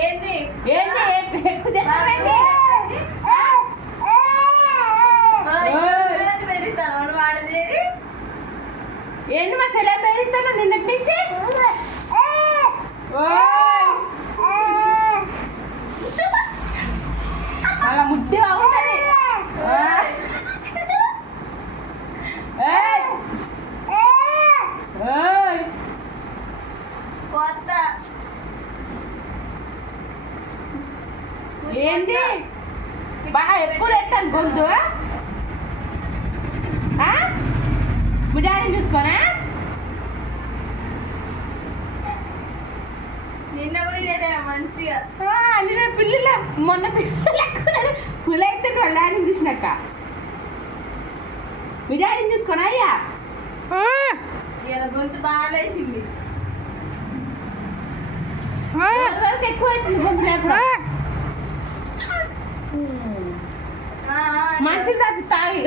ఏంది ఎక్కువ తిన్నావేంటి? ఏంది మా చెల్లె పేరుతాను నిన్నటి నుంచి అలా ముద్దు అవుతుంది. ఏంది బాగా ఎక్కువ ఎత్తాను గొంతు. మీ డాడీని చూసుకోనా? నిన్న కూడా ఇదే మంచిగా నిన్న పిల్లల మొన్న పిల్లలు పులి అయితే వాళ్ళ డాడీని చూసినాక మీ డాడీని చూసుకోనా అయ్యా? ఇలా గొంతు బాగా వేసింది. ఎక్కువ అవుతుంది గొంతు లేకుండా. మంచి తాగి